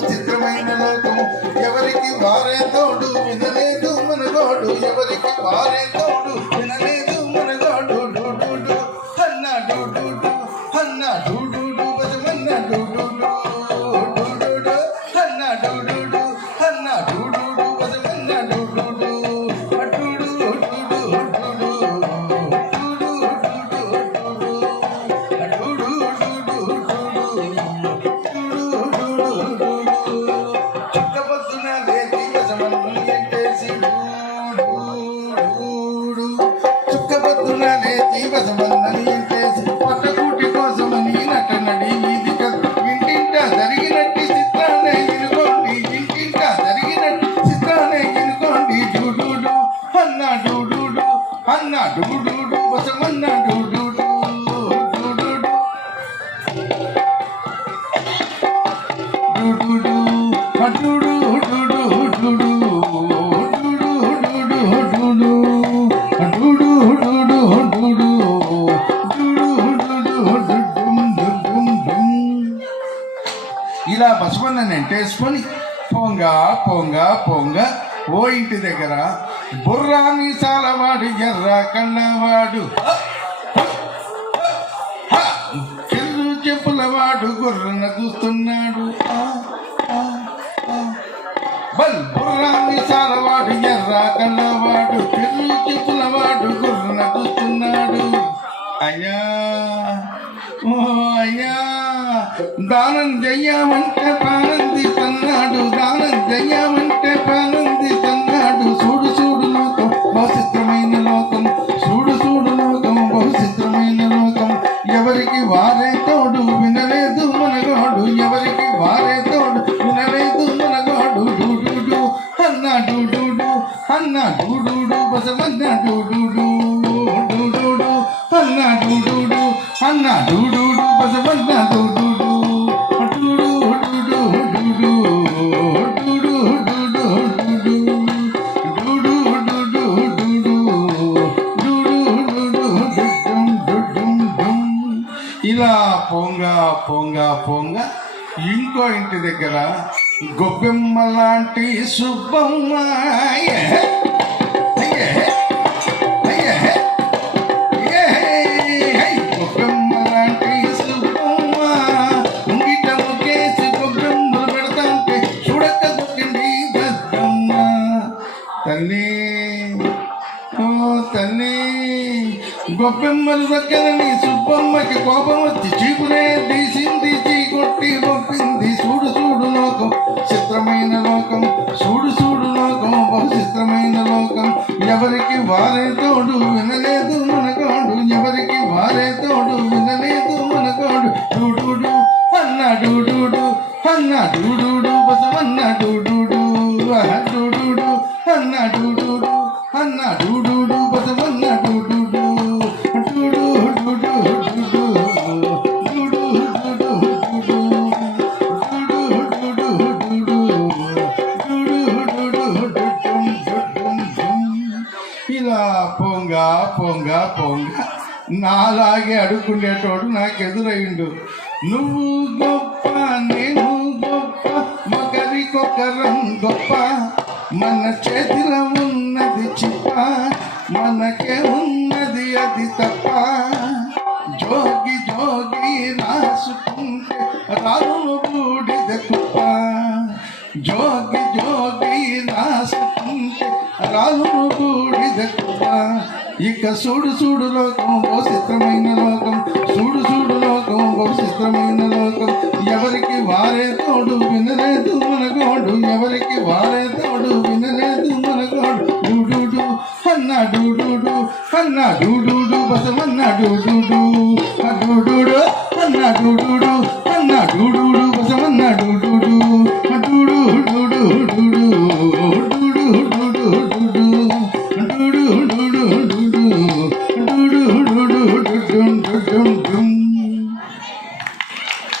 చిత్రమైన లోకం ఎవరికి వారే తోడు వినలేదు మనగోడు ఎవరికి వారే తోడు వినలేదు మనగోడు డూడు అన్న డూడు అన్న డూడు బజమన్న డూడు డూడు అన్న డూడు అన్న డూడు బజమన్న డూడు డూడు పట్టకూటి కోసమని నటనడి ఇంటింట జరిగినట్టు చిత్రాన్ని ఎనుకోండి ఇంటింట జరిగినట్టు చిత్రాన్ని ఎనుకోండి డూడు అన్న డూడు అన్న డూడు బసమన్న డూడు ఇలా బసవన్నని ఎంటేసుకొని పొంగ పొంగ పొంగ ఓ ఇంటి దగ్గర బుర్రా మీసాలవాడు ఎర్ర కళ్ళవాడు చెల్లు చెప్పులవాడు గుర్రన చూస్తున్నాడు బల్ బుర్రా మీసాలవాడు ఎర్ర కళ్ళవాడు చెల్లు చెప్పులవాడు గుర్రన చూస్తున్నాడు అయ్యా ఓ అయ్యా దానం చెయ్యమంటే ప్రాణంది తన్నాడు దానం చెయ్యమంటే ప్రాణంది తన్నాడు చూడు చూడు లోకం బహుచిత్రమైన లోకం చూడు చూడు లోకం బహుచిత్రమైన లోకం ఎవరికి వారే తోడు వినలేదు మనగోడు ఎవరికి వారే తోడు వినలేదు మనగోడు డూడు అన్న డూడు అన్న డూడు బసవన్న డూడు డూడు అన్న డూడు అన్న డూడు బసవన్న డూడు ఇలా పొంగ పొంగ పొంగ ఇంకో ఇంటి దగ్గర గొబ్బెమ్మ లాంటి సుబ్బమ్మ గొబ్బెమ్మ లాంటి సుబ్బమ్మ ఉంగిట ముఖేసి గొబ్బెమ్మలు పెడతాంటే చూడక దొక్కింది దద్దమ్మ తల్లి ఓ తల్లి గొబ్బెమ్మలు దక్కనని సుబ్బమ్మకి కోపం వచ్చి చీపునే తీసింది చీకొట్టి పంపింది చూడు చూడు లోకం చిత్రమైన లోకం చూడు చూడు లోకం బహుచిత్రమైన లోకం ఎవరికి వారే తోడు వినలేదు మనకోడు ఎవరికి వారే తోడు వినలేదు మనకోడు డూడు అన్న డూడు అన్న డూడు బసవన్న డూడు డూడు అన్న డూడు అన్న డూడు బసవన్న డూడు ఇలా పొంగ పొంగ పొంగ నాలాగే అడుగుండేటోడు నాకు ఎదురయ్యిండు నువ్వు గొప్ప నేను గొప్ప ఒకరికొకరం గొప్ప మన చేతిలో ఉన్నది చిప్ప మనకే ఉన్నది అది తప్ప జోగి జోగి రాసుకుంటే రాను బూడిద కుప్ప జోగి జోగి రాసుకుంటే రాను బూడిద కుప్ప ఇక చూడు చూడు లోకం బహుచిత్రమైన లోకం చూడు చూడు లోకం బహుచిత్రమైన లోకం